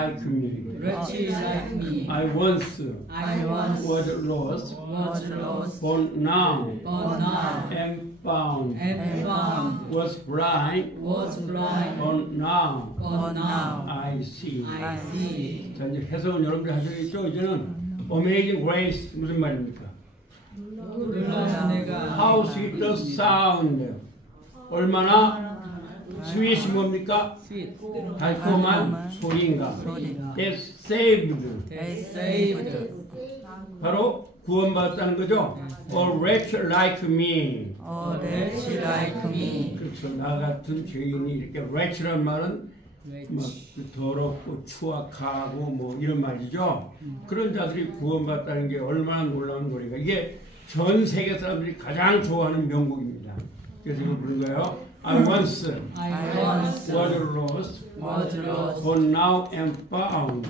like me. Wretched like me. I once was lost, but now am found. Was blind, but now I see. 자, 이제 해석은 여러분들 하시겠죠? 이제는 Amazing Grace 무슨 말입니까? How sweet the sound. 얼마나 스윗이 뭡니까? 달콤한 소리인가? They saved. 바로 구원받았다는 거죠. A wretch like me. 그렇죠. 나 같은 죄인이 이렇게 wretch란 말은 뭐 더럽고 추악하고 뭐 이런 말이죠. 그런 자들이 구원받았다는 게 얼마나 놀라운 노래가. 이게 전 세계 사람들이 가장 좋아하는 명곡입니다. 그래서 이거 부른 거예요. I once was lost, but now am found.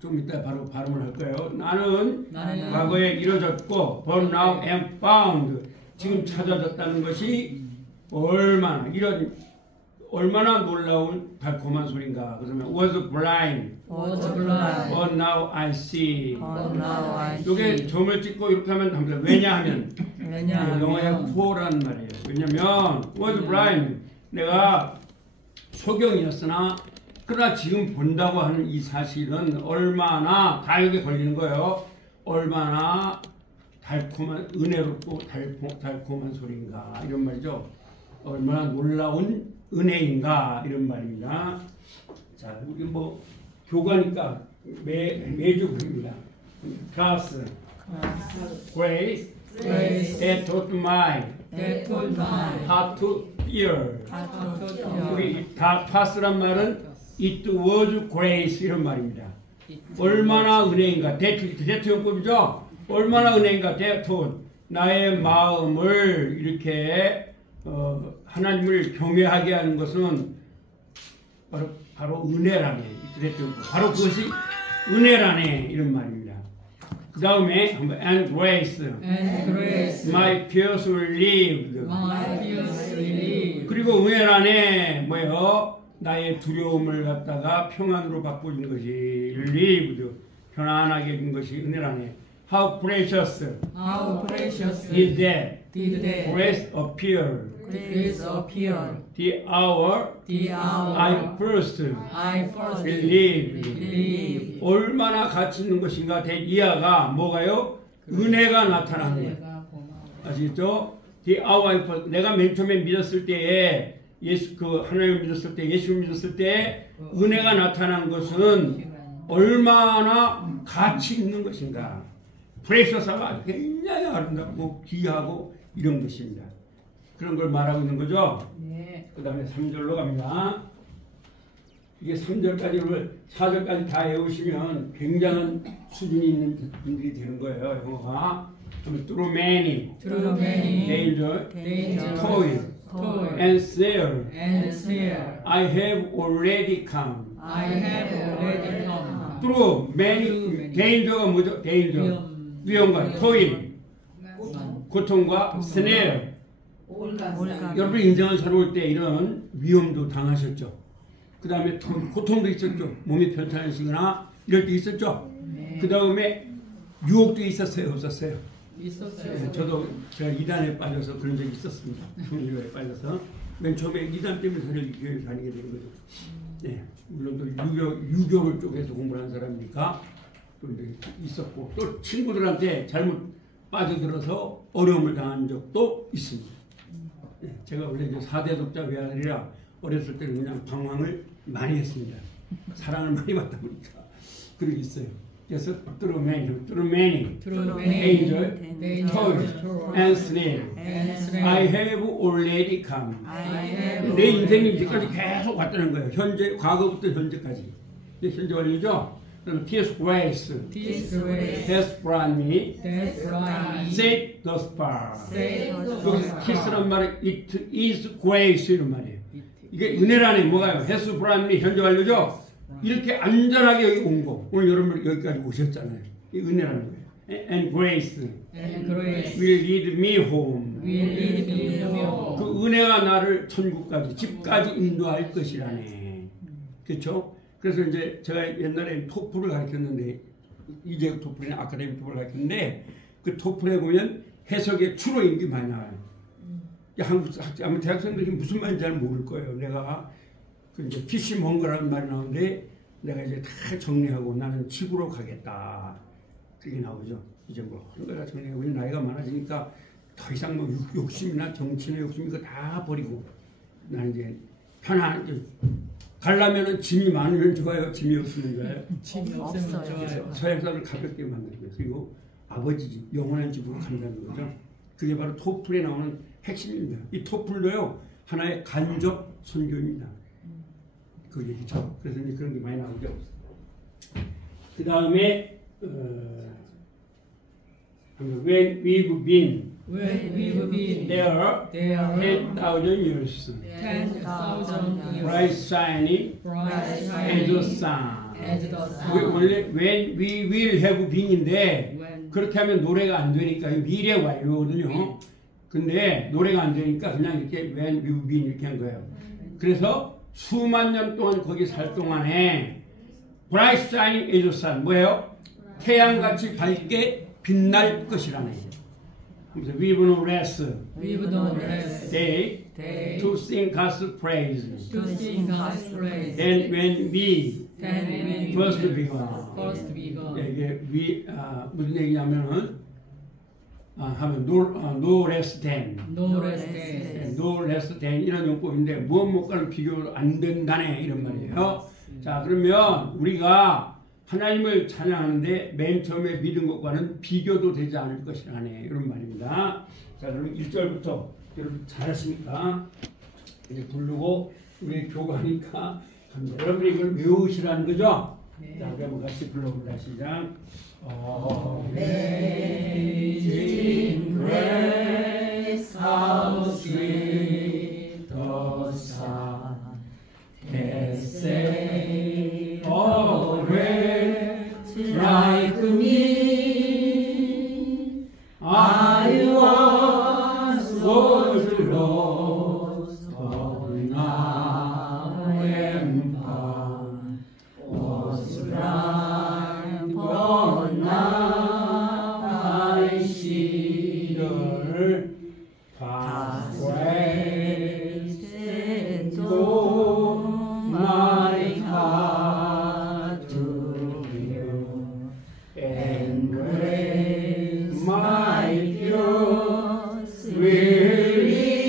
좀 이따 바로 발음을 할 거예요. 나는 과거에 이루어졌고, but now am found. 지금 찾아졌다는 것이 얼마나 놀라운 달콤한 소리인가. 그러면 was blind, but now I see. 이게 점을 찍고 이렇게 하면 됩니다. 왜냐하면 영어에 for란 말이에요. 왜냐하면 was blind, 내가 소경이었으나 그러나 지금 본다고 하는 이 사실은 얼마나 다육에 걸리는 거예요. 얼마나 달콤한 은혜롭고 달콤한 소리인가 이런 말이죠. 얼마나 놀라운 은혜인가 이런 말입니다. 자, 우리 뭐 교가니까 매주 부릅니다. God's grace that taught my heart to fear. 우리 파스란 말은 it was grace 이런 말입니다. 얼마나 은혜인가. 대투용법이죠. 얼마나 은혜인가. 대투 나의 마음을 이렇게 하나님을 경외하게 하는 것은 바로 은혜라네. 바로 그것이 은혜라네 이런 말입니다. 그 다음에 and grace, my fears relieved. 그리고 은혜라네 뭐예요? 나의 두려움을 갖다가 평안으로 바꿔준 것이 relieved, 편안하게 해준 것이 은혜라네. How precious did that grace appear. The hour I first believed. 얼마나 가치 있는 것인가. 이하가 뭐가요? 은혜가 나타난 거예요. 아시겠죠? The hour I first. 내가 맨 처음에 믿었을 때에 하나님을 믿었을 때, 예수를 믿었을 때 은혜가 나타난 것은 얼마나 가치 있는 것인가. 프레셔스가 굉장히 아름답고 귀하고 이런 것입니다. 그런 걸 말하고 있는 거죠. 네. 그 다음에 3절로 갑니다. 이게 3절까지 4절까지 다 외우시면 굉장한 수준이 있는 분들이 되는 거예요. 영어가. Through many danger, toil, and snare, I have already come. Through many danger가 뭐죠? danger, 위험과 toil, 고통과 snare. 여러분 인생을 살아올 때 이런 위험도 당하셨죠. 그 다음에 고통도 있었죠. 몸이 편찮으시거나 이럴 때 있었죠. 그 다음에 유혹도 있었어요, 없었어요? 있었어요. 저도 제가 이단에 빠져서 그런 적이 있었습니다. 성교에 빠져서 맨 처음에 이단 때문에 교회를 다니게 된 거죠. 네, 물론 또 유교 쪽에서 공부한 사람이니까 또 있었고 또 친구들한테 잘못 빠져들어서 어려움을 당한 적도 있습니다. 네, 제가 원래 4대 독자 외아들이라 어렸을 때는 그냥 방황을 많이 했습니다. 사랑을 많이 받다 보니까 그러고 있어요. 그래서 through many danger, toil, and snare, I have already come. 내 인생이 이제까지 계속 왔다는 거예요. 과거부터 현재까지. 현재 완료죠? 그럼 His grace has brought me safe thus far. 여기서 His란 말은 it is grace 이런 말이에요. 이게 은혜라네. 뭐가요? has brought me 현재 완료죠? 이렇게 안전하게 여기 온 거. 오늘 여러분 여기까지 오셨잖아요. 이 은혜라는 거예요. And grace will lead me home. 그 은혜가 나를 천국까지, 집까지 인도할 것이라네. 그렇죠? 그래서 이제 제가 옛날에 토플을 가르쳤는데 이제 토플이나 아카데미 토플을 가르쳤는데 그 토플에 보면 해석의 추론인 게 많이 나와요. 한국 아마 대학생들이 무슨 말인지 잘 모를 거예요. 내가 그 이제 PC 뭔가라는 말이 나오는데 내가 이제 다 정리하고 나는 집으로 가겠다. 그게 나오죠. 이제 뭐 내가 정리하고 나이가 많아지니까 더 이상 뭐 욕심이나 정치나 욕심 이거 다 버리고 나는 이제 편안 가려면은 짐이 많으면 좋아요. 짐이 없으면 좋아요. 짐이 없으면 좋아요. 서양 사람을 가볍게 만드는 거예요. 그리고 아버지 집, 영원한 집으로 간다는 거죠. 그게 바로 토플에 나오는 핵심입니다. 이 토플도요 하나의 간접 선교입니다. 그 얘기죠. 그래서 이제 그런 게 많이 나오죠. 그 다음에 when we've been there 10,000 years, 10,000 bright shining as the sun. 원래 when we will have been인데 그렇게 하면 노래가 안 되니까 미래 완료거든요. 근데 노래가 안 되니까 그냥 이렇게 when we've been 이렇게 한 거예요. 그래서 수만 년 동안 거기 살 동안에 bright shining as the sun 뭐예요? 태양같이 밝게 빛날 것이라는 거예요. We've no rest day to sing God's praise. Then when we first begun. 이게 무슨 얘기냐면은 하면 no rest then. No rest then 이런 용법인데 무엇과는 비교 안 된다네 이런 말이에요. 자 그러면 우리가 하나님을 찬양하는데 맨 처음에 믿은 것과는 비교도 되지 않을 것이라네 이런 말입니다. 자 그럼 1절부터 여러분 잘하십니까? 이제 부르고 우리 교가니까 여러분이 이걸 외우시라는 거죠? 네. 자 그럼 같이 불러보자. 시작. Amazing grace, how sweet the sound that saved a wretch like me. I once was lost, but now am found. Was blind, but now I see. Praise my heart to you, and grace my pure will lead.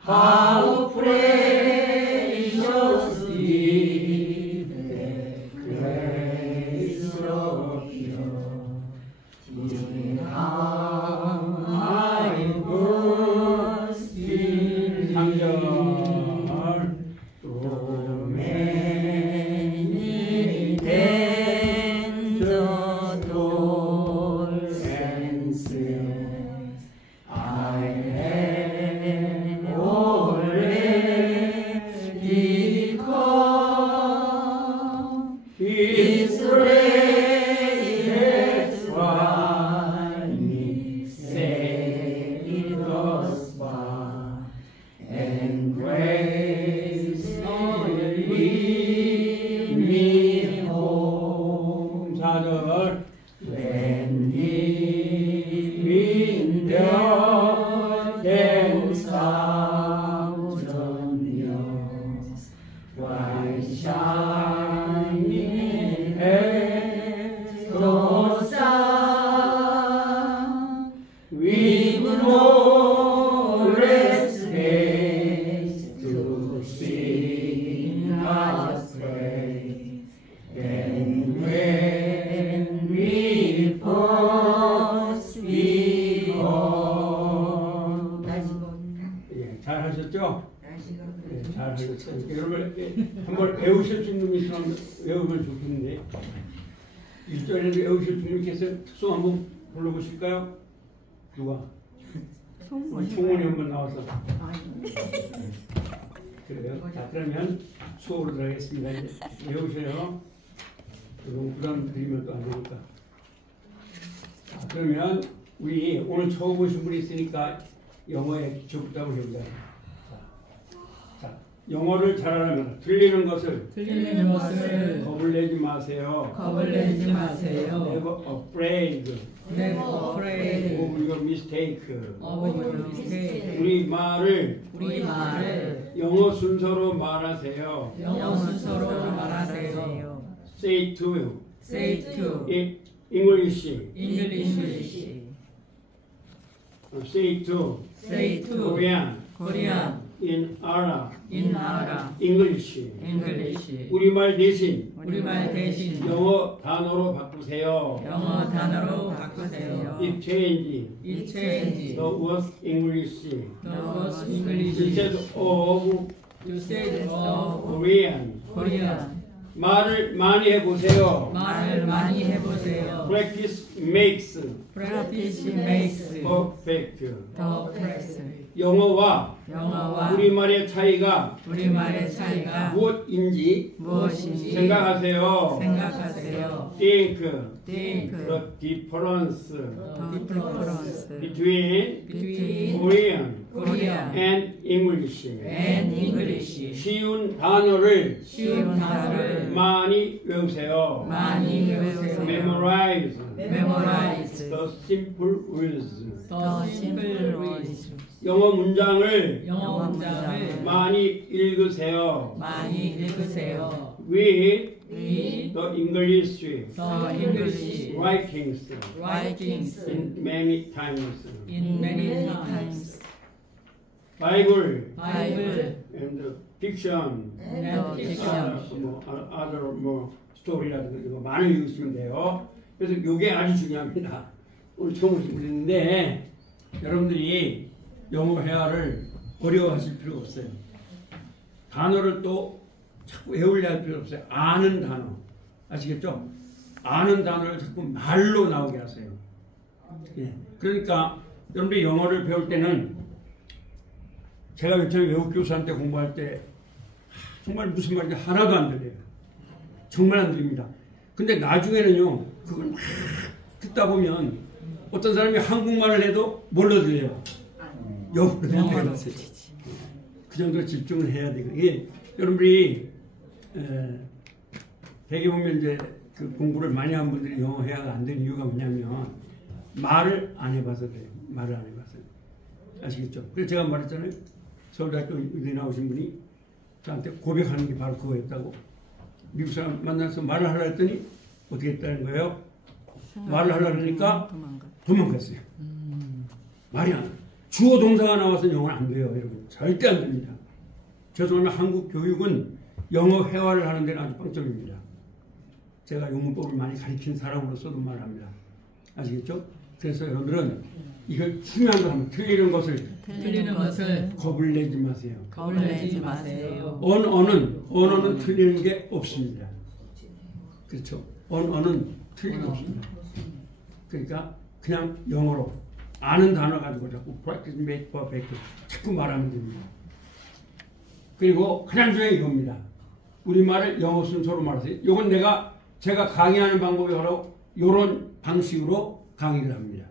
How precious is the grace of you, till I was in through many tender toils and sins. I have already come. His grace has won me, saved us far, and grace lead me home. 4절. When in the 10,000 years, bright shining as the sun, with no rest days to sing God's praise. And when we first begun. 예, 잘 하셨죠? 네, 잘 하셨어요. 여러분 한번 외우실 수 있는 미션 외우면 좋겠는데 1절에도 외우실 수 있는 계세요? 특송 한번 불러보실까요? 누가? 총문이 한번 나와서. 그래요? 자 그러면 수업으로 들어가겠습니다. 이제 외우세요. 너무 부담 드리면 또 안 되니까. 자, 그러면 우리 오늘 처음 오신 분이 있으니까 영어의 기초부터 한번 해보자. 자, 영어를 잘하는 틀리는 것을 겁을 내지 마세요. Never afraid of your mistake. 우리 말을 영어 순서로 말하세요. Say to English. Say to Korean. In Arab. English. 우리말 대신 영어 단어로 바꾸세요. It change. The word English. Instead of Korean. 말을 많이 해보세요. Practice makes perfect. 영어와 우리말의 차이가 무엇인지 생각하세요. Think the difference between Korean and English. 쉬운 단어를 많이 외우세요. Memorize the simple words. 영어 문장을 많이 읽으세요. Read the English writings in many times. Bible and fiction, other story라든가 이거 많이 읽으시면 돼요. 그래서 이게 아주 중요합니다. 오늘 처음 오신 분인데 여러분들이 영어 회화를 어려워하실 필요가 없어요. 단어를 또 자꾸 외우려 할 필요 없어요. 아는 단어. 아시겠죠? 아는 단어를 자꾸 말로 나오게 하세요. 예. 그러니까 여러분들이 영어를 배울 때는 제가 요즘에 외국 교수한테 공부할 때 정말 무슨 말인지 하나도 안 들려요. 정말 안 들립니다. 근데 나중에는요, 그걸 막 듣다 보면 어떤 사람이 한국말을 해도 뭘로 들려요? 영어로 들려요. 그 정도 집중을 해야 돼요. 이게 여러분들이 대개 보면 이제 그 공부를 많이 한 분들이 영어 회화가 안 되는 이유가 뭐냐면 말을 안 해봐서 그래요. 말을 안 해봐서. 아시겠죠? 그래서 제가 말했잖아요. 서울대학교 의대 나오신 분이 저한테 고백하는 게 바로 그거였다고. 미국 사람 만나서 말을 하려 했더니 어떻게 했다는 거예요? 말을 하려고 하니까 도망갔어요. 말이 안 돼요. 주어 동사가 나와서 영어는 안 돼요. 여러분. 절대 안 됩니다. 죄송하면 한국 교육은 영어 회화를 하는 데는 아주 빵점입니다. 제가 영문법을 많이 가르친 사람으로서도 말합니다. 아시겠죠? 그래서 여러분들은 이걸 중요한 거 하면 틀리는 것을 겁을 내지 마세요. 언어는 틀리는 게 없습니다. 그렇죠? 언어는 틀리는 게 없습니다. 그러니까 그냥 영어로 아는 단어 가지고 자꾸 practice make perfect 자꾸 말하면 됩니다. 그리고 가장 중요한 이겁니다. 우리말을 영어 순서로 말하세요. 이건 제가 강의하는 방법이 바로 이런 방식으로 강의를 합니다.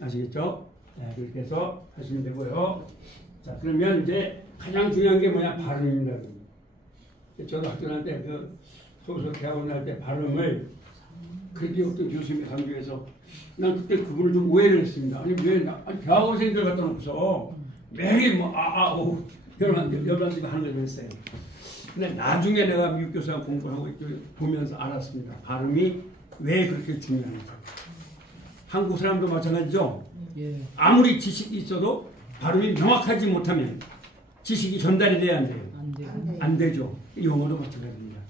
아시겠죠? 네, 그렇게 해서 하시면 되고요. 자, 그러면 이제 가장 중요한 게 뭐냐? 발음입니다. 저도 학교 다닐 때 서울서 대학원 다닐 때 발음을 그렇게 어떤 교수님이 강조해서 난 그때 그분을 좀 오해를 했습니다. 아니 왜 대학원생들 갖다 놓고서 매일 오 열반씩 하는 걸 했어요. 근데 나중에 내가 미국 교수랑 공부하고 보면서 알았습니다. 발음이 왜 그렇게 중요한지. 한국 사람도 마찬가지죠. 아무리 지식이 있어도 발음이 명확하지 못하면 지식이 전달이 돼야 안 돼요. 안 되죠. 영어도 마찬가지입니다.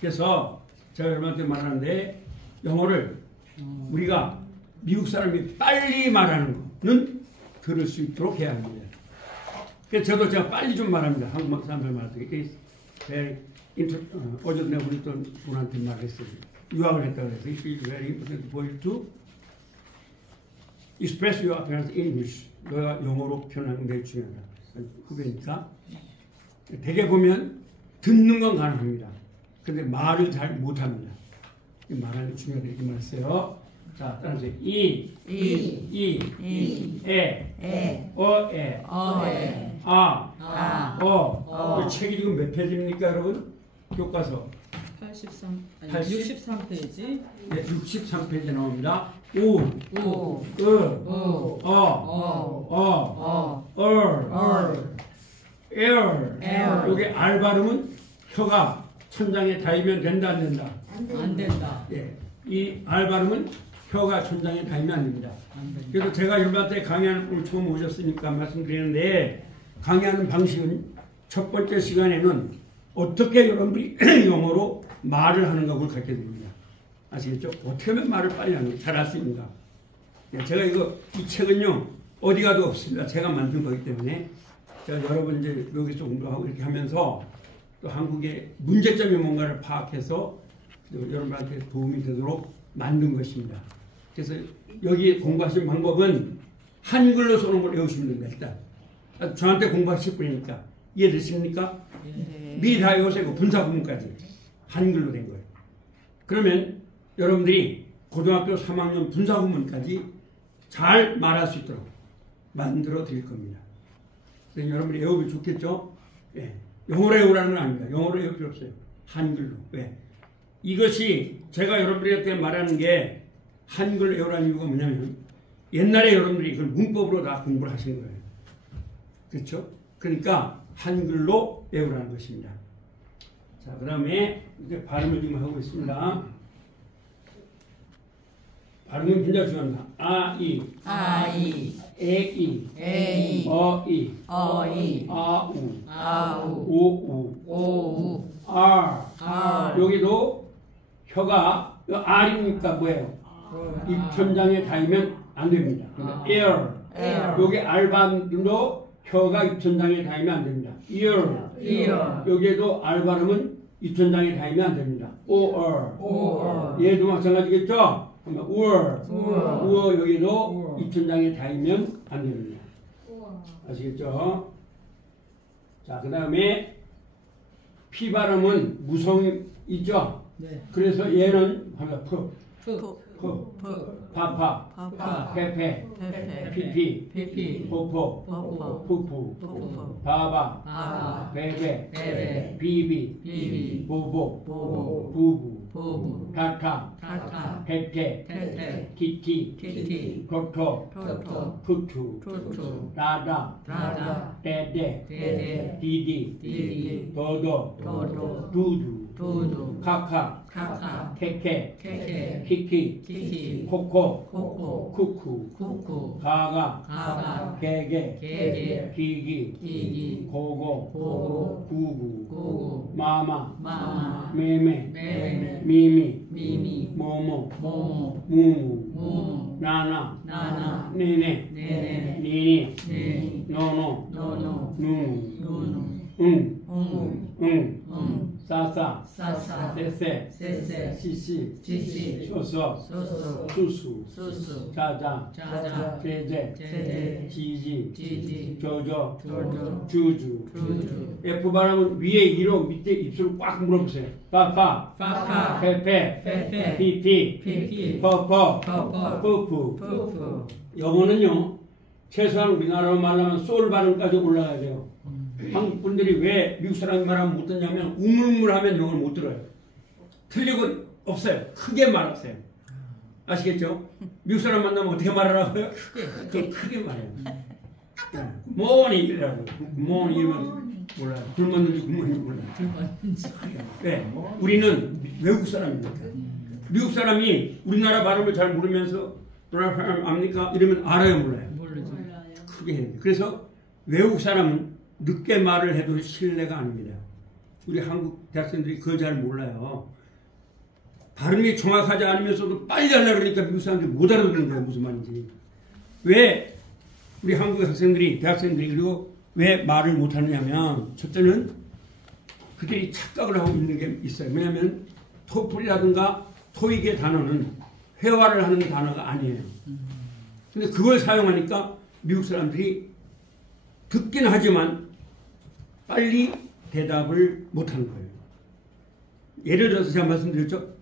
그래서 제가 여러분한테 말하는데 영어를 우리가 미국 사람이 빨리 말하는 거는 들을 수 있도록 해야 합니다. 그래서 제가 빨리 좀 말합니다. 한국 사람들 말할 때. 어제도 내가 우리 또 분한테 말했어요. 유학을 했다고 해서 It is very important for you to express your appearance in English. 너가 영어로 표현하는 게 중요하다. 그러니까 대개 보면 듣는 건 가능합니다. 그런데 말을 잘 못합니다. 말하는 게 중요하다 이렇게 말했어요. 자, 따라서 에, 어, 에, 이 책이 지금 몇 페이지입니까, 여러분? 교과서 63페이지. 네, 63페이지 나옵니다. 여기 알 발음은 혀가 천장에 닿으면 된다, 안 된다? 안 된다. 예, 이 알 발음은 혀가 천장에 닿으면 안 됩니다. 그래서 제가 여러분한테 강의하는 걸 처음 오셨으니까 말씀드리는데, 강의하는 방식은 첫 번째 시간에는 어떻게 여러분들이 영어로 말을 하는가 그걸 가르쳐 드립니다. 아시겠죠? 어떻게 하면 말을 빨리 하는 거 잘할 수 있는가. 예, 제가 이 책은요, 어디 가도 없습니다. 제가 만든 거기 때문에 제가 여러 번 이제 여기서 공부하고 이렇게 하면서 또 한국의 문제점이 뭔가를 파악해서 여러분한테 도움이 되도록 만든 것입니다. 그래서 여기 공부하시는 방법은 한글로 써놓은 걸 외우시면 됩니다. 일단 저한테 공부하실 분이니까 이해되십니까? 네. 미리 다 외우시고 분사구문까지 한글로 된 거예요. 그러면 여러분들이 고등학교 3학년 분사구문까지 잘 말할 수 있도록 만들어 드릴 겁니다. 그래서 여러분들이 외우면 좋겠죠? 예. 영어로 외우라는 건 아닙니다. 영어로 외울 필요 없어요. 한글로. 왜? 이것이 제가 여러분들한테 말하는 게 한글 외우라는 이유가 뭐냐면 옛날에 여러분들이 그걸 문법으로 다 공부를 하신 거예요. 그렇죠? 그러니까 한글로 외우라는 것입니다. 자, 그 다음에 이제 발음을 지금 하고 있습니다. 발음은 굉장히 중요합니다. 아이, 에이, 어이, 아우, 오우, 알. 여기도 혀가 R이니까 뭐예요? 입천장에 닿으면 안 됩니다. 그러니까 air. 여기 알반도 혀가 입천장에 닿으면 안 됩니다. ear. 여기에도 알 발음은 입천장에 닿으면 안 됩니다. or. 얘도 마찬가지겠죠? 그러면 우어 여기도 입천장에 닿으면 안 됩니다. 아시겠죠? 자, 그 다음에 피 발음은 무성이 있죠? 네. 그래서 얘는 파파, 페페, 피피, 포포, 푸푸, 바바, 베베, 비비, 보보, 부부, 타타, 헥테, 키티, 토토, 투투, 라다, 데데, 디디, 도도, 두두, 카카, 케케, 키키, 코코, 쿠쿠, 가가, 게게, 기기, 고고, 구구, 마마, 메메, 미미, 모모, 무무, 나나, 네네, 니니, 노노, 누누, 사사, 세세, 시시, 쇼소, 수수, 자자, 제제, 지지, 조조, 주주. F 발음은 위에 이로 밑에 입술을 꽉 물어보세요. 파파, 페페, 피피, 퍼퍼, 푸푸. 영어는요, 최소한 우리나라로 말하면 소울 발음까지 올라가야 돼요. 한국 분들이 왜 미국 사람이 말하면 못 듣냐면 우물물하면 영어를 못 들어요. 틀리고 없어요. 크게 말하세요. 아시겠죠? 미국 사람 만나면 어떻게 말하라고요? 크게 말해요. 굿모닝 이라고. 굿모닝 이러면 몰라요. 굶었는지 굿모닝 몰라요. 네, 우리는 외국 사람입니다. 미국 사람이 우리나라 발음을 잘 모르면서 압니까? 이러면 알아요, 몰라요? 크게 해요. 그래서 외국 사람은 늦게 말을 해도 신뢰가 아닙니다. 우리 한국 대학생들이 그걸 잘 몰라요. 발음이 정확하지 않으면서도 빨리 하려고 그러니까 미국 사람들이 못 알아듣는 거예요. 무슨 말인지. 왜 우리 한국 학생들이, 대학생들이 그리고 왜 말을 못하느냐면 첫째는 그들이 착각을 하고 있는 게 있어요. 왜냐하면 토플이라든가 토익의 단어는 회화를 하는 단어가 아니에요. 근데 그걸 사용하니까 미국 사람들이 듣긴 하지만 빨리 대답을 못하는 거예요. 예를 들어서 제가 말씀드렸죠.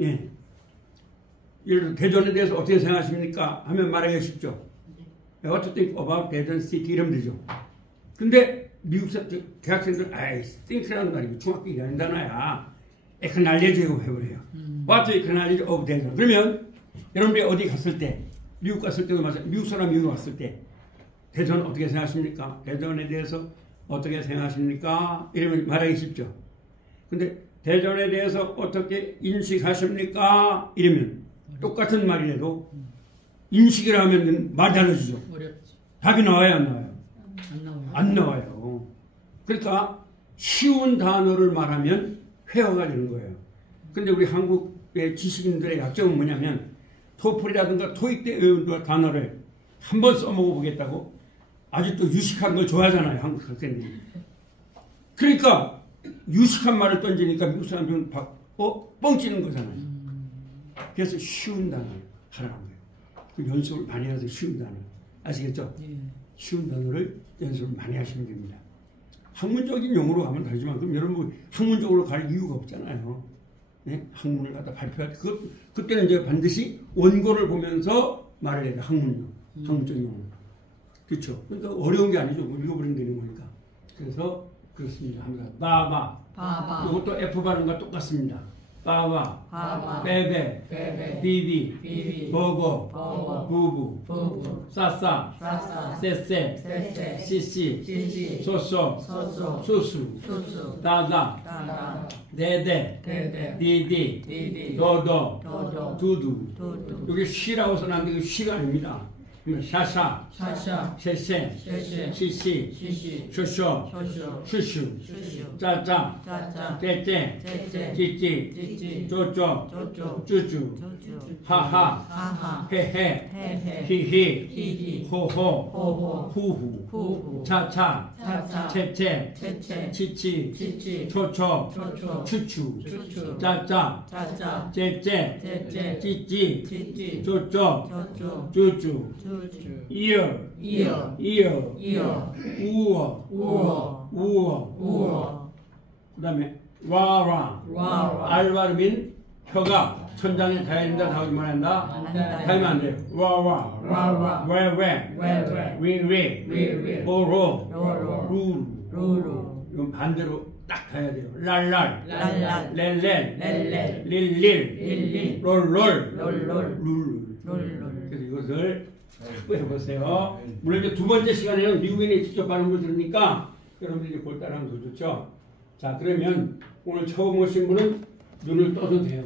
예. 예를 들어 대전에 대해서 어떻게 생각하십니까? 하면 말하기 쉽죠. What do you think about Daejeon City? 이러면 되죠. 근데 미국 대학생들 아이 think라는 말이고 중학교 1학년 단어야. acknowledge라고 해버려요. What acknowledge of 대전. 그러면 여러분들이 어디 갔을 때 미국 갔을 때도 마찬가지. 미국 사람 미국 왔을 때 대전 어떻게 생각하십니까? 대전에 대해서 어떻게 생각하십니까? 이러면 말하기 쉽죠. 근데 대전에 대해서 어떻게 인식하십니까? 이러면 똑같은 말이라도 인식을 하면 말 달라지죠. 어렵지. 답이 나와요, 안 나와요? 안 나와요. 안 나와요. 그러니까 쉬운 단어를 말하면 회화가 되는 거예요. 근데 우리 한국의 지식인들의 약점은 뭐냐면 토플이라든가 토익 때 외운 단어를 한번 써먹어 보겠다고 아직도 유식한 걸 좋아하잖아요, 한국 학생들이. 그러니까 유식한 말을 던지니까 미국 사람들은 뻥치는 거잖아요. 그래서 쉬운 단어를 하라는 거예요. 그 연습을 많이 해서 쉬운 단어. 아시겠죠? 쉬운 단어를 연습을 많이 하시면 됩니다. 학문적인 용어로 가면 다르지만 그럼 여러분 학문적으로 갈 이유가 없잖아요. 네? 학문을 갖다 발표할 때 그때는 이제 반드시 원고를 보면서 말을 해야 돼. 학문적인 용어. 그렇죠? 그러니까 어려운 게 아니죠. 읽어버리면 되는 거니까. 그래서 그렇습니다. 합니다. 바바. 이것도 F 발음과 똑같습니다. 바바, 베베, 비비, 버거, 부부, 싸싸, 쎄쎄, 시시, 소소, 수수, 다다, 데데, 디디, 도도, 두두. 여기 쉬라고 써놨는데 이거 쉬가 아닙니다. 샤샤, 셰셰, 시시, 쇼쇼, 슈슈, 짜짜, 째째, 찌찌, 쪼쪼, 쭈쭈, 하하, 헤헤, 히히, 호호, 후후, 차차, 채채, 치치, 초초, 추추, 짜짜, 째째, 찌찌, 쪼쪼, 쭈쭈, 이어, 우어. 그 다음에 와라. 알바르민 혀가 천장에 닿아야 된다. 닿으면 한다. 닿으면 안 돼요. 와와. 왜. 오로. 루루. 이건 반대로 딱 닿아야 돼요. 랄랄. 렐렐. 릴릴. 롤롤. 그래서 이것을 해보세요. 물론 이제 두 번째 시간에는 미국인이 직접 발음을 들으니까 여러분들이 이제 볼 따라하면 더 좋죠. 자, 그러면 오늘 처음 오신 분은 눈을 떠도 돼요.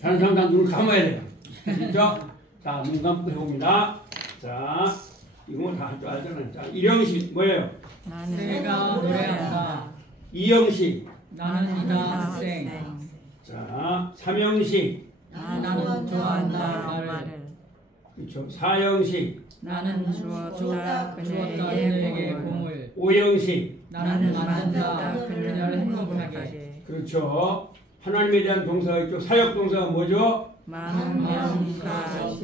다른 사람 다 눈을 감아야 돼요. 그렇죠? 자, 눈 감고 해봅니다. 자, 이거 다 할 줄 알잖아요. 자, 일형식 뭐예요? 내가 노래한다. 이형식. 나는 이다 학생. 자, 삼형식. 나는 좋아한다 말을. 그렇죠. 사형식. 나는 주었다 그녀에게 공을. 오형식. 나는 만든다 그녀를 행복하게. 그렇죠. 하나님에 대한 동사가 있죠. 사역 동사가 뭐죠?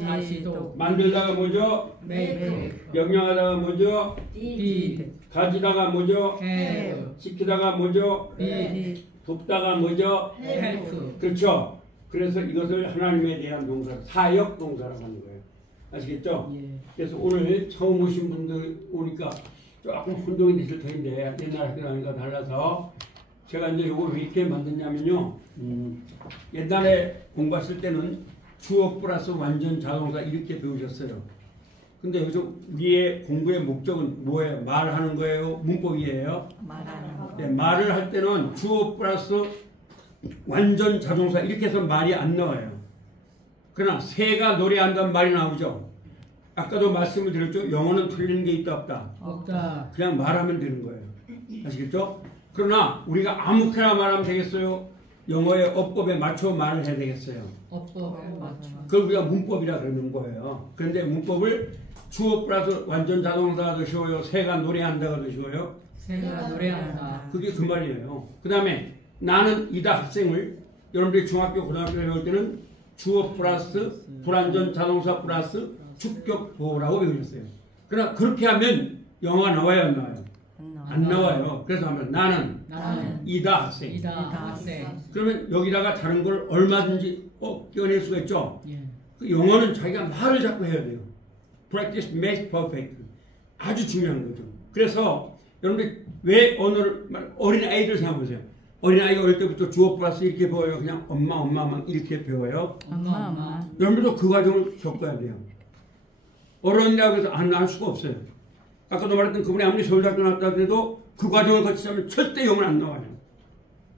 가시도. 만들다가 뭐죠? 메이크. 영양하다가 뭐죠? feed. 가지다가 뭐죠? have. 지키다가 뭐죠? feed. 돕다가 뭐죠? help. 그렇죠. 그래서 이것을 하나님에 대한 동사, 사역 동사라고 하는 거예요. 아시겠죠? 그래서 오늘 처음 오신 분들 오니까 조금 혼동이 되실 텐데 옛날 학교 다니까 달라서 제가 이제 이걸 왜 이렇게 만드냐면요. 옛날에 공부했을 때는 주어 플러스 완전 자동사 이렇게 배우셨어요. 근데 여기서 우리의 공부의 목적은 뭐예요? 말하는 거예요? 문법이에요? 네, 말을 할 때는 주어 플러스 완전 자동사 이렇게 해서 말이 안 나와요. 그러나 새가 노래한다는 말이 나오죠. 아까도 말씀을 드렸죠. 영어는 틀린 게 있다 없다. 그냥 말하면 되는 거예요. 아시겠죠? 그러나 우리가 아무렇게나 말하면 되겠어요? 영어의 어법에 맞춰 말을 해야 되겠어요. 어법에 맞춰. 그걸 우리가 문법이라 그러는 거예요. 그런데 문법을 주어 플러스 완전 자동사가 더 쉬워요? 새가 노래한다가 더 쉬워요? 새가 노래한다. 그게 그 말이에요. 그 다음에 나는 이다 학생을 여러분들이 중학교 고등학교 배울 때는 주어 플러스 불완전 자동사 플러스 주격보라고 배우셨어요. 그러나 그렇게 하면 영어가 나와요, 안 나와요? 안 나와요. 그래서 하면 나는 이다 학생. 그러면 여기다가 다른 걸 얼마든지 끼워낼 수가 있죠. 그 영어는 자기가 말을 자꾸 해야 돼요. Practice makes perfect. 아주 중요한 거죠. 그래서 여러분들 왜 언어를 어린 아이들 생각해보세요. 어린 아이가 어릴 때부터 주어 플러스 이렇게 배워요. 그냥 엄마 이렇게 배워요. 엄마. 여러분들도 그 과정을 겪어야 돼요. 어른이라고 해서 안 할 수가 없어요. 아까도 말했던 그분이 아무리 서울대학교 나왔다 해도 그 과정을 거치지 않으면 절대 영은 안 나와요.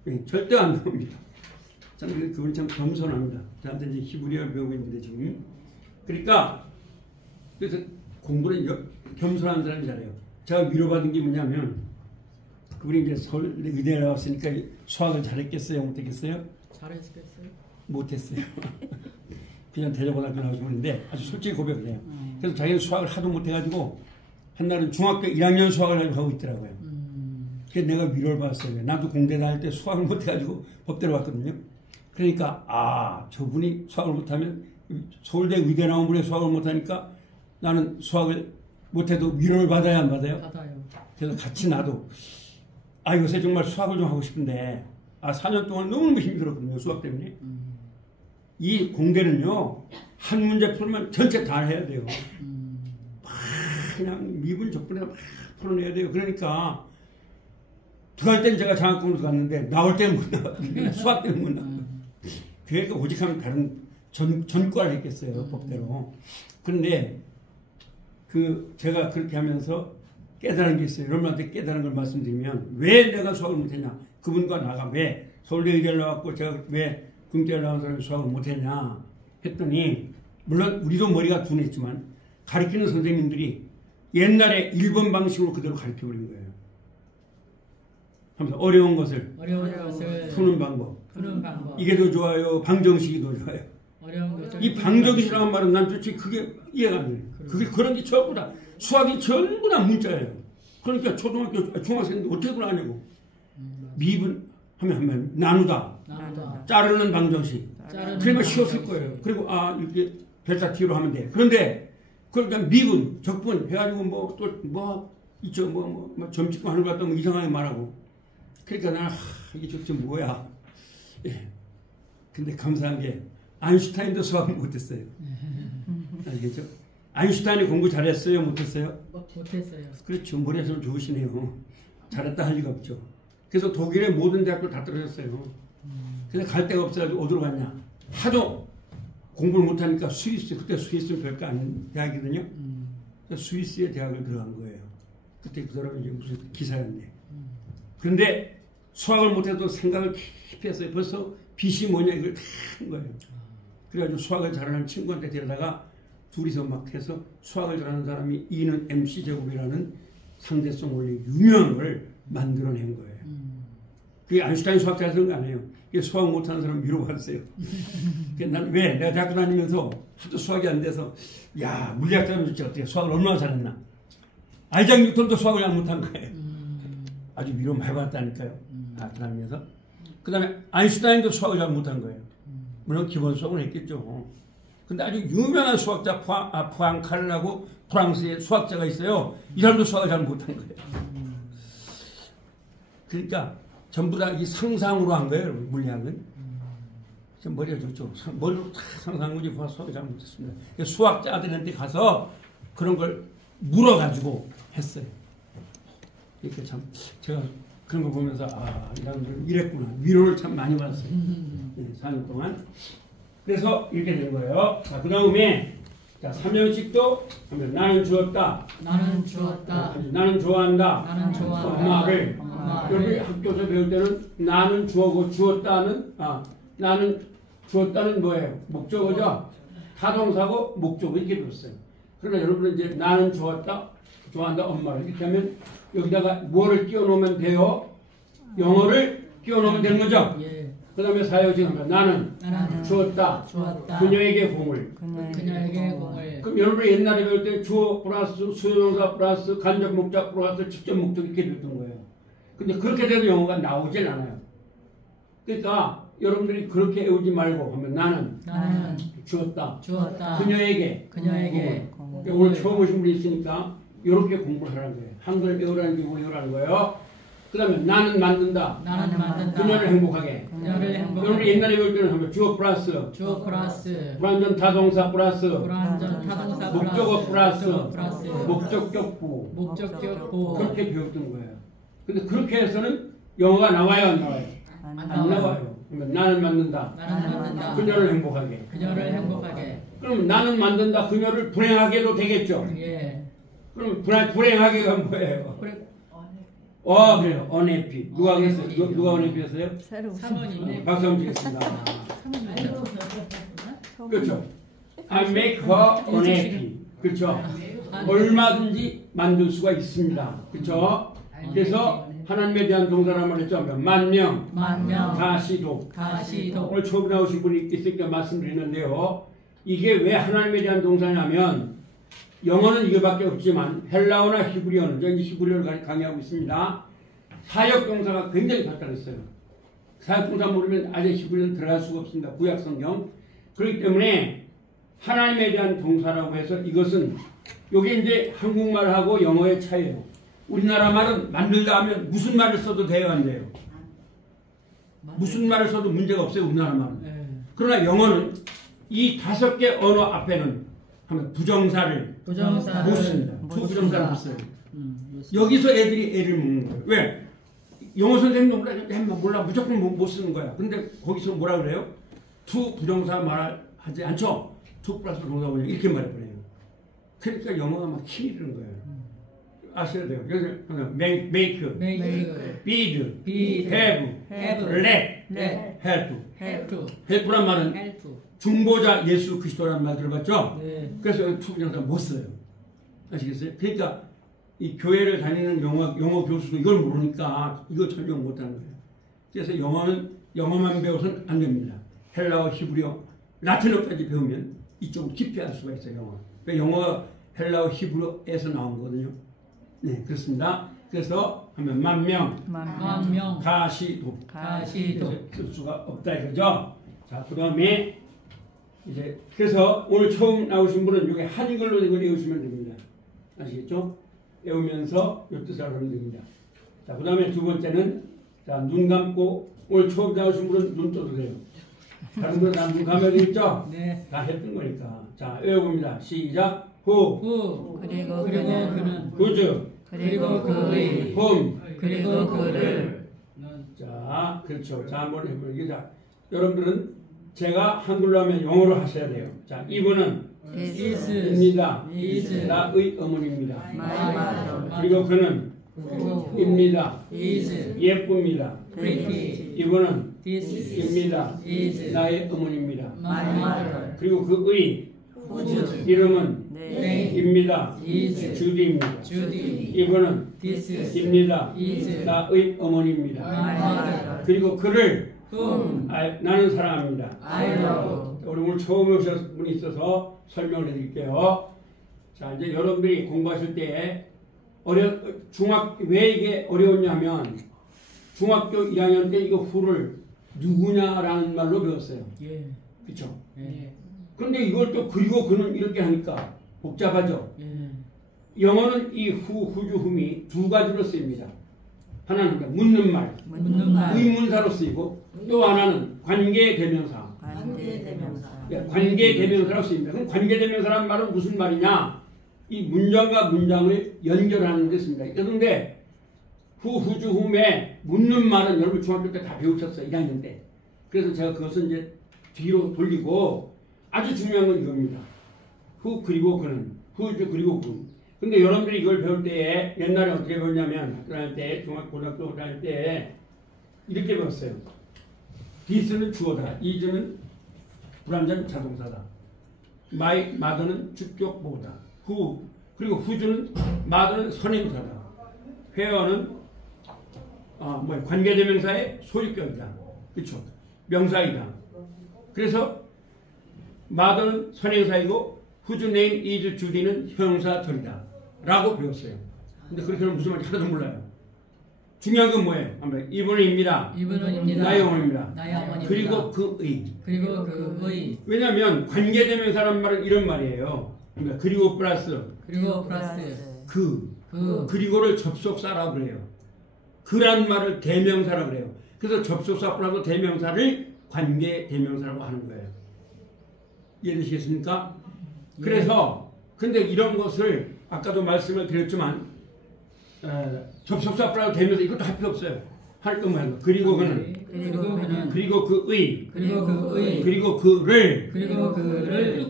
네, 절대 안 나옵니다. 참 그분이 참 겸손합니다. 저한테 이제 히브리어를 배우고 있는데 지금. 그러니까 그래서 공부는 겸손한 사람이 잘해요. 제가 위로받은 게 뭐냐면 그분이 이제 서울 의대에 나왔으니까 수학을 잘했겠어요? 못했겠어요? 잘했겠어요? 못했어요. 그냥 대전고등학교 나오신 분인데 아주 솔직히 고백을 해요. 그래서 자기는 수학을 하도 못해가지고 한날은 중학교 1학년 수학을 하고 있더라고요. 그래서 내가 위로를 받았어요. 나도 공대 다닐 때 수학을 못해가지고 법대로 왔거든요. 그러니까 저분이 수학을 못하면 서울대 의대 나온 분이 수학을 못하니까 나는 수학을 못해도 위로를 받아야 안 받아요? 받아요. 그래서 같이 나도 요새 정말 수학을 좀 하고 싶은데 4년 동안 너무 힘들었거든요. 수학 때문에. 이 공대는요 한 문제 풀면 전체 다 해야 돼요. 그냥 미분 적분에다 막 풀어내야 돼요. 그러니까 들어갈 때는 제가 장학금으로 갔는데 나올 때는 못 나왔거든요. 수학 때문에 못 나왔거든요. 그러니까 오직 하면 다른 전과를 했겠어요. 법대로. 그런데 제가 그렇게 하면서 깨달은 게 있어요. 여러분한테 깨달은 걸 말씀드리면 왜 내가 수학을 못했냐. 그분과 나가 왜 서울대 의대를 나왔고 제가 왜 궁대를 나온 사람이 수학을 못했냐 했더니 물론 우리도 머리가 둔했지만 가르치는 선생님들이 옛날에 1번 방식으로 그대로 가르쳐버린 거예요. 하면서 어려운 것을 푸는 방법. 이게 더 좋아요. 방정식이 더 좋아요. 이 방정식이라는 말은 난 도대체 그게 이해가 안 돼요. 그게 그런 게 전부 다 수학이 전부 다 문자예요. 그러니까 초등학교 중학생들 어떻게 그걸 아냐고. 미분 하면 나누다. 자르는 방정식. 그러면 쉬웠을 거예요. 그리고 이렇게 델타 t로 하면 돼. 그런데 그러니까 미분, 적분 해가지고 점 찍고 하는 것 같다 이상하게 말하고. 그러니까 나는 이게 도대체 뭐야. 예. 근데 감사한 게 아인슈타인도 수학을 못했어요. 알겠죠? 아인슈타인이 공부 잘했어요? 못했어요? 못했어요. 그렇죠. 머리가 좀 좋으시네요. 잘했다 할 리가 없죠. 그래서 독일의 모든 대학교를 다 떨어졌어요. 그래서 갈 데가 없어가지고 어디로 갔냐. 하도 공부를 못하니까 스위스, 그때 스위스는 별거 아닌 대학이거든요. 그래서 스위스의 대학을 들어간 거예요. 그때 그 사람이 이제 무슨 기사였는데. 그런데 수학을 못해도 생각을 깊이 했어요. 벌써 빛이 뭐냐 이걸 다 한 거예요. 그래가지고 수학을 잘하는 친구한테 데려다가 둘이서 막 해서 수학을 잘하는 사람이 E는 mc제곱이라는 상대성 원리 유명한 걸 만들어낸 거예요. 그게 아인슈타인 수학 잘하는 거 아니에요. 그게 수학 못하는 사람 위로받았어요. 난 왜? 내가 대학교 다니면서 하도 수학이 안 돼서 물리학자는 도대체 어떻게 수학을 얼마나 잘했나. 아이작 뉴턴도 수학을 잘 못한 거예요. 아주 위로 많이 받았다니까요. 다니면서. 그 다음에 아인슈타인도 수학을 잘 못한 거예요. 물론 기본 수학은 했겠죠. 근데 아주 유명한 수학자 푸앙카르라고 프랑스의 수학자가 있어요. 이 사람도 수학을 잘 못한 거예요. 그러니까 전부 다 이 상상으로 한 거예요. 물리학은. 머리가 좋죠. 머리로 다 상상한 거지 수학을 잘 못했습니다. 수학자들한테 가서 그런 걸 물어가지고 했어요. 그러니까 참 제가 그런 거 보면서 이 사람들은 이랬구나. 위로를 참 많이 받았어요. 4년 동안. 그래서 이렇게 된 거예요. 자, 그 다음에 3년씩도 하면 나는 주었다. 나는 주었다. 나는 좋아한다. 나는 좋아한다. 엄마를. 여기 학교에서 배울 때는 나는 주어고 주었다는 나는 주었다는 뭐예요? 목적어죠. 타동사고 목적어 이렇게 배웠어요. 그러나 여러분은 이제 나는 주었다. 좋아한다. 엄마를. 이렇게 하면 여기다가 뭐를 끼워 놓으면 돼요? 영어를 끼워 놓으면 되는 거죠? 예. 그 다음에 사역지는 나는 주었다. 그녀에게 공을. 그녀에게 공을. 그럼 여러분이 옛날에 배울 때 주어 플러스 수용사 플러스 간접 목적 플러스 직접 목적 이렇게 배웠던 거예요. 근데 그렇게 돼도 영어가 나오질 않아요. 그러니까 여러분들이 그렇게 외우지 말고 하면 나는 주었다. 그녀에게 오늘 처음 오신 분이 있으니까 이렇게 공부를 하라는 거예요. 한글 외우라는 게 외우라는 거예요. 그 다음에 나는 만든다. 나는 만든다. 그녀를 행복하게. 그녀를 행복하게. 여러분 옛날에 배울 때는 하면 주어 플러스 주어 플러스 불완전 타동사 플러스 불완전 타동사 플러스 목적어 플러스 목적격부 목적격부 그렇게 배웠던 거예요. 근데 그렇게 해서는 영어가 나와요, 안 나와요? 안 나와요. 그러니까 나는 만든다. 나는 만든다. 그녀를 행복하게. 그녀를 행복하게. 그럼 나는 만든다. 그녀를 불행하게도 되겠죠. 예. 그럼 불행하게가 뭐예요? 그래. 그래요. unhappy. 누가 그랬어요? 누가 unhappy였어요? 사모님. 박수 한번 주겠습니다. 그렇죠. I make her unhappy. 그렇죠. 얼마든지 만들 수가 있습니다. 그렇죠. 그래서 하나님에 대한 동사란 말했죠. 만명, 가시도. 오늘 처음 나오신 분이 있으니까 말씀드리는데요. 이게 왜 하나님에 대한 동사냐면 영어는 이거밖에 없지만 헬라어나 히브리어는 저는 히브리어를 강의하고 있습니다. 사역동사가 굉장히 발달했어요. 사역동사 모르면 아직 히브리어는 들어갈 수가 없습니다. 구약성경. 그렇기 때문에 하나님에 대한 동사라고 해서 이것은 이게 이제 한국말하고 영어의 차이예요. 우리나라 말은 만들다 하면 무슨 말을 써도 돼요, 안 돼요? 무슨 말을 써도 문제가 없어요, 우리나라 말은. 그러나 영어는 이 5개 언어 앞에는 부정사를 못 씁니다. 부정사를 못 써요. 여기서 애들이 애를 먹는 거예요. 왜? 영어 선생님도 몰라 무조건 못 쓰는 거야. 근데 거기서 뭐라 그래요? to 부정사 말하지 않죠? to 플러스 동사 원형 이렇게 말해버려요. 그러니까 영어가 막 힘이 드는 거예요. 아셔야 돼요. 그래서 make, bid, have, let, help란 말은 중보자 예수 그리스도라는 말 들어봤죠? 네. 그래서 투부정사 못 써요. 아시겠어요? 그러니까 이 교회를 다니는 영어 교수도 이걸 모르니까 이거 설명 못하는 거예요. 그래서 영어만 배워서는 안 됩니다. 헬라어, 히브리어, 라틴어까지 배우면 이쪽으로 깊이 할 수가 있어요. 영어. 그러니까 영어가 헬라어, 히브리어에서 나온 거거든요. 네, 그렇습니다. 그래서 하면 만명, 가시도 쓸 수가 없다 이거죠. 자, 그 다음에 이제 그래서 오늘 처음 나오신 분은 여기 한글로 이걸 외우시면 됩니다. 아시겠죠? 외우면서 이 뜻을 하면 됩니다. 자, 그 다음에 두 번째는 자, 눈 감고 오늘 처음 나오신 분은 눈 떠도 돼요. 다른 분은 다 눈 감아야 되겠죠? 네. 다 했던 거니까. 자, 외워봅니다. 시작. 후. 그리고 그는. 구즈. 그리고 그의. 홈. 그리고 그를. 자, 그렇죠. 자, 한번 해보겠습니다. 여러분들은 제가 한글로 하면 영어로 하셔야 돼요. 자, 이분은 입니다. 나의 어머니입니다. 그리고 그는 입니다. 예쁩니다. 이분은 입니다. 나의 어머니입니다. 그리고 그의 이름은 입니다. 주디입니다. 이분은 입니다. 나의 어머니입니다. 그리고 그를 나는 사랑합니다. 우리 오늘 처음 오신 분이 있어서 설명을 해드릴게요. 자, 이제 여러분들이 공부하실 때 왜 이게 어려웠냐면 중학교 1학년 때 이거 후를 누구냐라는 말로 배웠어요. 그렇죠? 그런데 이걸 또 그리고 그는 이렇게 하니까 복잡하죠. 영어는 이 후주, 흠이 두 가지로 쓰입니다. 하나는 묻는 말, 의문사로 쓰이고 또 하나는 관계대명사. 관계대명사라고 쓰입니다. 그럼 관계대명사라는 말은 무슨 말이냐? 이 문장과 문장을 연결하는 데 씁니다. 그런데 후주, 흠에 묻는 말은 여러분 중학교 때 다 배우셨어요. 1학년 때. 그래서 제가 그것은 이제 뒤로 돌리고 아주 중요한 건 이겁니다. 후 그리고 그는. 후주 그리고 그. 근데 여러분들이 이걸 배울 때 옛날에 어떻게 배웠냐면 학교 다닐 때 중학교 고등학교 다닐 때 이렇게 배웠어요. this는 주어다. is는 불완전 자동사다. my mother는 주격 보다. who 그리고 who는 mother는 선행사다. where는 관계대명사의 소유격이다. 그렇죠? 명사이다. 그래서 mother는 선행사이고 whose name is Judy는 형사절이다. 라고 배웠어요. 근데 그렇게 하면 무슨 말인지 하나도 몰라요. 중요한 건 뭐예요? 이분입니다. 나의 어머니입니다. 그리고 그의. 왜냐하면 관계대명사란 말은 이런 말이에요. 그러니까 그리고 플러스. 그리고를 접속사라고 그래요. 그란 말을 대명사라고 그래요. 그래서 접속사 플러스 대명사를 관계 대명사라고 하는 거예요. 이해되시겠습니까? 그래서 근데 이런 것을 아까도 말씀을 드렸지만 접속사 플러스 대명사 이것도 할 필요 없어요. 할 것만 그리고 그는 그리고 그의 그리고 그를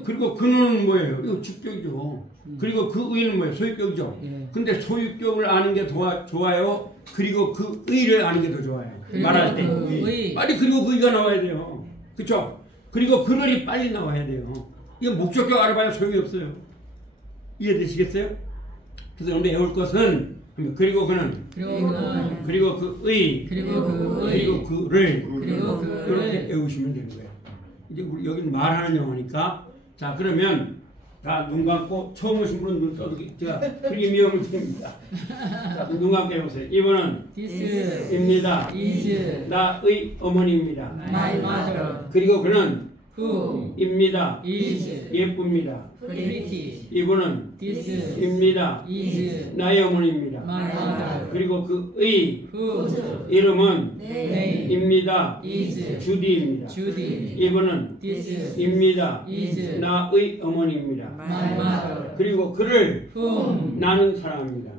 그리고 그는 뭐예요? 이거 주격이죠. 그리고 그의는 뭐예요? 소유격이죠. 근데 소유격을 아는 게 좋아요. 그리고 그의를 아는 게 더 좋아요. 말할 때 빨리 그리고 그의가 나와야 돼요. 그렇죠? 그리고 그를이 빨리 나와야 돼요. 이거 목적격 알아봐야 소용이 없어요. 이해되시겠어요? 그래서 오늘 배울 것은 그리고 그는 그리고 그의 그리고 그를 이렇게 배우시면 되는 거예요. 이제 우리 여기는 말하는 영어니까 자 그러면 다 눈 감고 처음 오신 분은 눈 떠도 제가 그게 미움을 드립니다. 자, 눈 감고 해보세요. 이분은 입니다. 나의 어머니입니다. 그리고 그는 입니다. 예쁩니다. 이분은 입니다. 나의 어머니입니다. 그리고 그의 이름은 입니다. 주디입니다. 이분은 입니다. 나의 어머니입니다. 그리고 그를 나는 사랑합니다.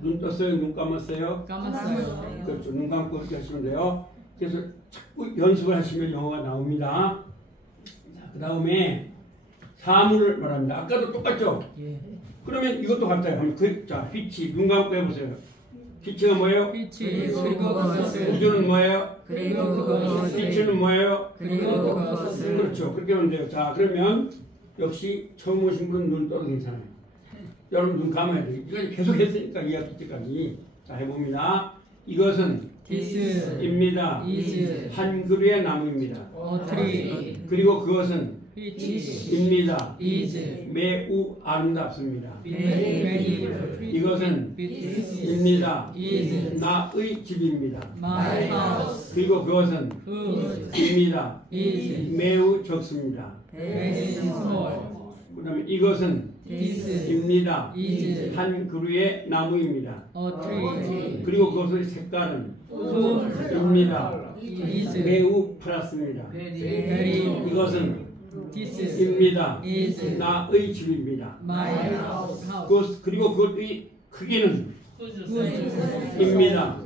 눈 떴어요? 눈 감았어요? 그렇죠. 눈 감고 이렇게 하시면 돼요. 그래서 자꾸 연습을 하시면 영어가 나옵니다. 그 다음에 사물을 말합니다. 아까도 똑같죠? 그러면 이것도 같아요. 자, which 눈 감고 해보세요. which가 뭐예요? 우주는 뭐예요? which는 뭐예요? 그렇죠. 그렇게 하면 돼요. 자, 그러면 역시 처음 오신 분은 눈 떠도 괜찮아요. 여러분 눈 감아야 돼요. 이거 계속 했으니까 2학기 때까지. 자, 해봅니다. 이것은 입니다. 한 그루의 나무입니다. 그리고 그것은 입니다. 매우 아름답습니다. 이것은 입니다. 나의 집입니다. 그리고 그것은 입니다. 매우 적습니다. 그 다음에 이것은 입니다. 한 그루의 나무입니다. 그리고 그것의 색깔은 입니다. 매우 파랗습니다. 이것은 입니다. 나의 집입니다. 그리고 그것의 크기는 입니다.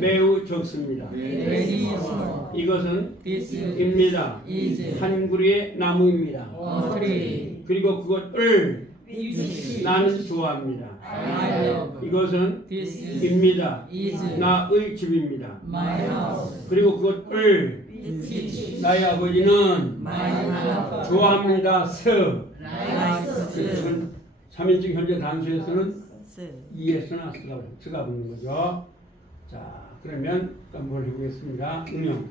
매우 적습니다. 이것은 입니다. 한 그루의 나무입니다. 그리고 그것을 나는 좋아합니다. 이것은 입니다. 나의 집입니다. 그리고 그것을 나의 아버지는 좋아합니다. 이건 3인칭 현재 단수에서는 ES나 S가 붙는 거죠. 자, 그러면 한번 해보겠습니다. 응용.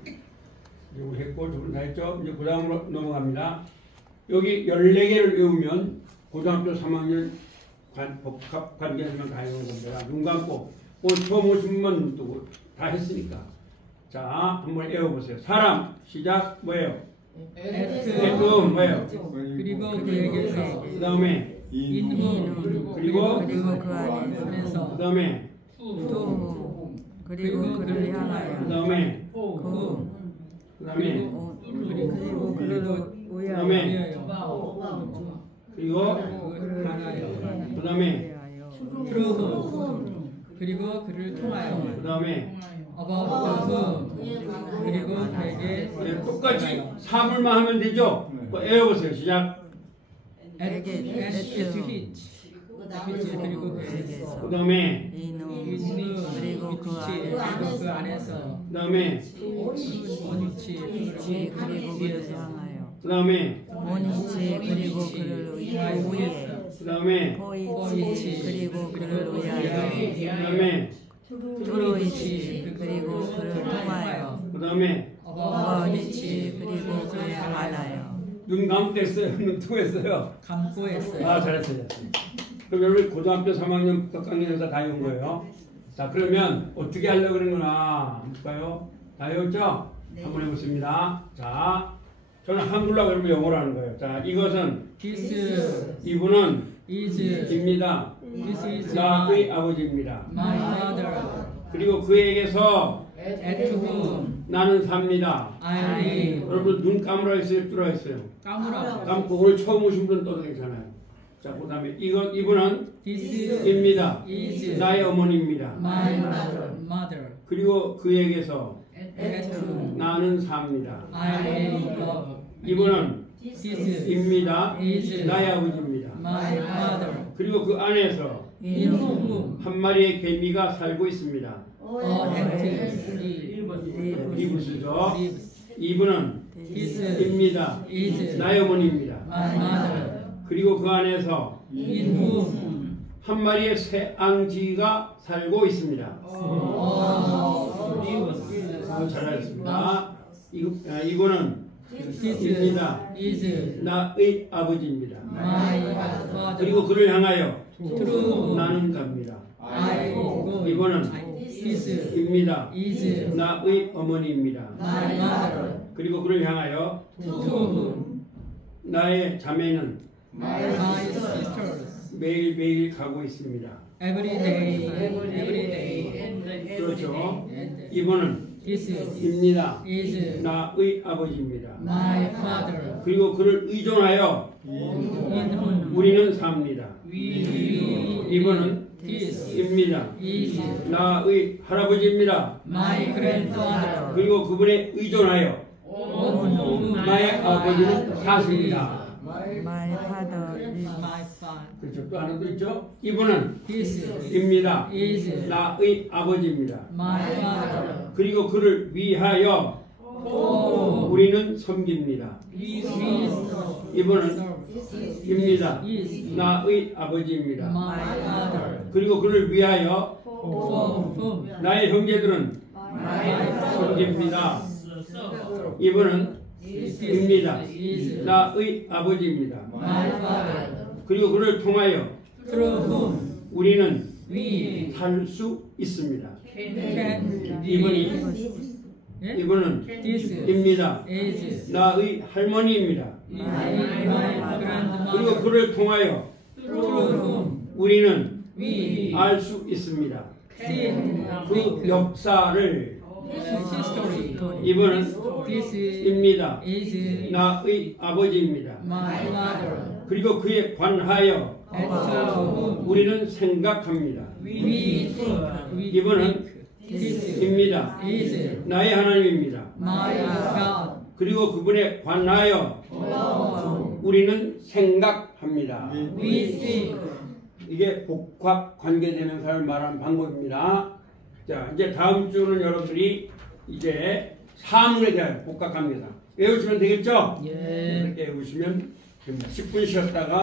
이거 했고, 두 분 다 했죠? 이제 그 다음으로 넘어갑니다. 여기 14개를 외우면 고등학교 3학년 복합 관계에서만 다 외우는 겁니다. 눈 감고 오늘 처음 오신 분만 또 다 했으니까. 자, 한번 외워보세요. 사람 시작 뭐예요? 뭐예요? 그리고 그에게서 그 다음에 그리고 그 안에서 그 다음에 그리고 그를 향하여 그 다음에 그 다음에 그리고 그를 위하여 그리고 그 다음에 그리고 그를 통하여 그 다음에 about 그리고 그에게 네, 똑같이 사물만 하면 되죠? 외워보세요. 시작. at which 그리고 그에게서 그 다음에 그리고 그 안에서 그 다음에 그리고 그를 향하여 그 다음에 그리고 그를 위해 그 다음에 그리고 그를 위하여 그 다음에 그리고 그를 통하여 그 다음에 그리고 그를 향하여 눈 감고 했어요? 눈 뜨고 했어요? 감고 했어요. 아, 잘했어요. 그럼 여러분 고등학교 3학년 북학강연에서 다 외운 거예요. 자, 그러면 어떻게 하려고 그러는구나 볼까요? 다 외웠죠? 한번 해보겠습니다. 자, 저는 한글로 여러분 영어로 하는 거예요. 자, 이것은 이분은 입니다. This is 나의 아버지입니다. my father. 그리고 그에게서 At whom 나는 삽니다. I live. 여러분 눈 감으라 했어요? 뚫어 했어요? 까무라. 감고 오늘 처음 오신 분 떠도 괜찮아요. 자, 그 다음에 이분은 This 입니다. is 나의 어머니입니다. my mother. 그리고 그에게서 At whom 나는 삽니다. I live. 이분은 This 입니다. is 나의 아버지입니다. my father. 그리고 그 안에서 In whom 한 마리의 개미가 살고 있습니다. 이브스죠. lives. 이분은 This 입니다. is 나의 어머니입니다. my mother. 그리고 그 안에서 In whom 한 마리의 새앙쥐가 살고 있습니다. 잘하셨습니다. 이거는 This 입니다. is 나의 아버지입니다. my father. 그리고 그를 향하여 Through whom 나는 갑니다. I go. 이거는 This 입니다. is 나의 어머니입니다. my mother. 그리고 그를 향하여 Through whom 나의 자매는 my sisters 매일매일 가고 있습니다. every day. 그렇죠. And 이거는 this is 입니다. 나의 아버지입니다. my father. 그리고 그를 의존하여 In whom 우리는 삽니다. we 이분은 this 입니다. is 나의 할아버지입니다. my grandfather. 그리고 그분에 의존하여 On whom 나의 아버지는 사십니다. my father is my son. 그렇죠. 또 하나 더 있죠. 이분은 This 입니다. is 나의 아버지입니다. my father. 그리고 그를 위하여 For 우리는 섬깁니다. we 이분은 입니다. is 나의 아버지입니다. my father. 그리고 그를 위하여 For whom 나의 형제들은 섬깁니다. 이분은 입니다. is 나의 아버지입니다. my father. 그리고 그를 통하여 Through whom 우리는 we 살 수 있습니다. can 이분은 This 입니다. is 나의 할머니입니다. my 그리고 grandmother. 그를 통하여 Through whom 우리는 we 알 수 있습니다. see 그 역사를 history. 이분은 This 입니다. is 나의 아버지입니다. my father. 그리고 그에 관하여 And to whom 우리는 생각합니다. we 이분은 This 입니다. is 나의 하나님입니다. my God. 그리고 그분에 관하여 우리는 생각합니다. We think. 이게 복합 관계대명사를 말하는 방법입니다. 자, 이제 다음 주는 여러분들이 이제 사물에 대한 복합 관계사 외우시면 되겠죠? 예. 이렇게 외우시면 됩니다. 10분 쉬었다가